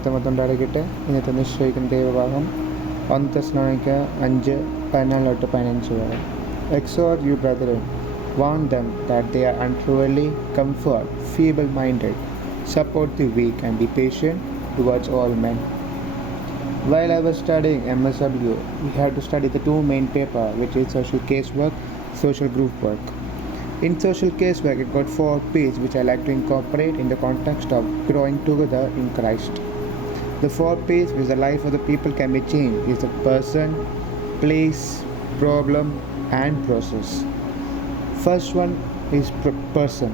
മഹത്വമുണ്ടായിരിക്കട്ടെ. ഇന്നത്തെ നിശ്ചയിക്കുന്ന ദൈവഭാഗം 1 Thessalonians 5:14-15 വരെ. Exhort you brethren, warn them that they are unruly, comfort feeble-minded, support the weak, and be patient towards all men. While I was studying MSW, we had to study the two main papers, which is social casework, social group work. In social casework, it got 4 P's which I like to incorporate in the context of growing together in Christ. The 4 P's which the life of the people can be changed is the person, place, problem, and process. First one is person.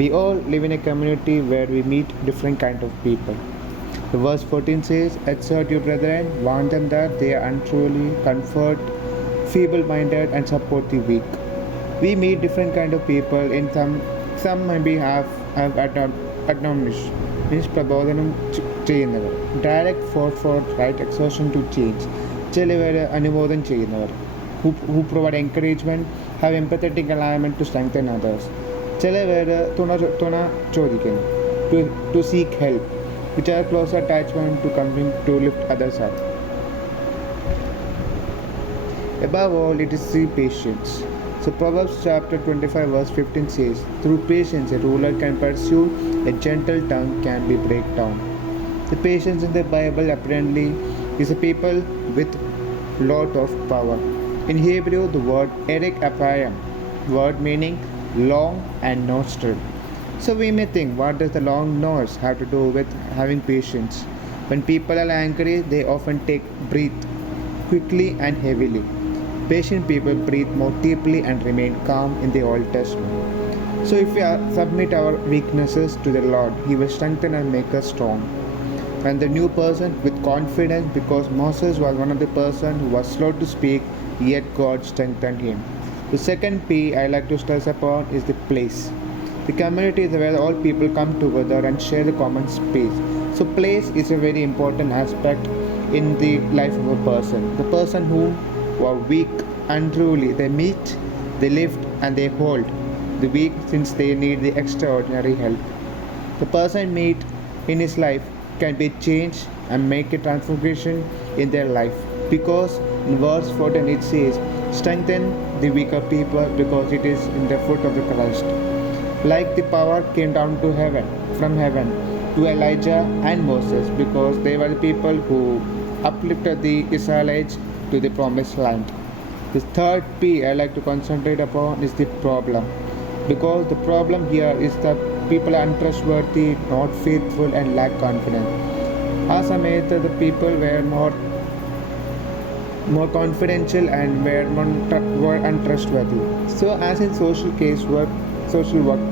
We all live in a community where we meet different kind of people. The verse 14 says, "Exhort you brethren, warn them that they are unruly, comfort feeble-minded, and support the weak." We meet different kind of people. In some maybe have admonished, means പ്രബോധനം ചെയ്യുന്നവർ, direct for right exhortation to change. ചിലവർ അനുമോദനം ചെയ്യുന്നവർ, who provide encouragement, have empathetic alignment to strengthen others. ചിലവർ തുണ ചോദിക്കുന്നു, to seek help, which are closer attachment to coming to lift others up. Above all, it is the patience. So Proverbs chapter 25 verse 15 says, "Through patience a ruler can pursue, a gentle tongue can be break down." The patience in the Bible apparently is a people with lot of power. In Hebrew, the word erik apayam, word meaning long and nostril. So we may think, what does the long nose have to do with having patience? When people are angry, they often breathe quickly and heavily. Patient people breathe more deeply and remain calm in the Old Testament. So if we submit our weaknesses to the Lord, He will strengthen and make us strong. And the new person with confidence, because Moses was one of the person who was slow to speak, yet God strengthened him. The second P I like to stress upon is the place. The community is where all people come together and share the common space. So place is a very important aspect in the life of a person. The person who are weak, unruly, they meet, they lift, and they hold. The weak, since they need the extraordinary help. The person meet in his life can be changed and make a transformation in their life. Because in verse 14 it says, "Strengthen the weaker people, because it is in the foot of the Christ." Like the power came down to heaven, from heaven, to Elijah and Moses, because they were the people who uplifted the Israelites to the promised land. The third P I like to concentrate upon is the problem, because the problem here is that people are untrustworthy, not faithful, and lack confidence. ആ സമയത്ത് the people were more confidential and were untrustworthy. So as in social work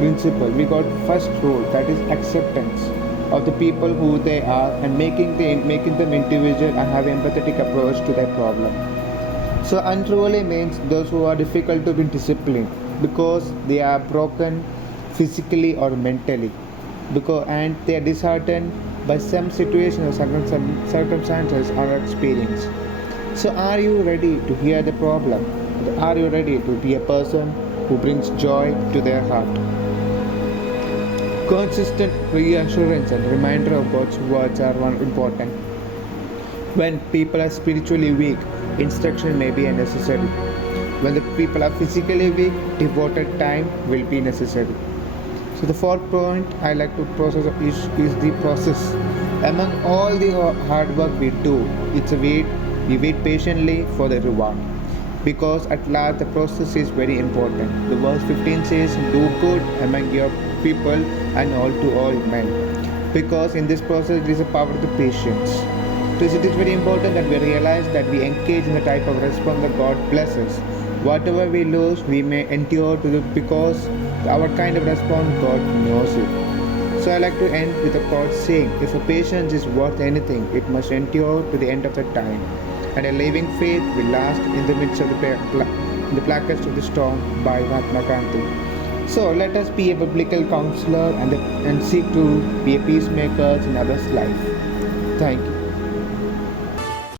principle, we got first rule, that is acceptance of the people who they are, and making them individual and have empathetic approach to their problem. So unruly means those who are difficult to be disciplined because they are broken physically or mentally, and they are disheartened by some situation or circumstances or experience. So are you ready to hear the problem? Are you ready to be a person who brings joy to their heart? Consistent reassurance and reminder of God's words are important. When people are spiritually weak, instruction may be necessary. When the people are physically weak, devoted time will be necessary. So the fourth point I like to process is the process. Among all the hard work we do, we wait patiently for the reward, because at last the process is very important. The verse 15 says, "Do good among your people and all to all men," because in this process there is a power to patience. So it is very important that we realize that we engage in the type of response that God blesses. Whatever we lose, we may endure because our kind of response, God knows it. So I like to end with a quote saying, "If a patience is worth anything, it must endure to the end of the time, and a living faith will last in the midst of the blackest of the storm," by Satna. So let us be a biblical counselor and seek to be a peacemaker in others' life. Thank you.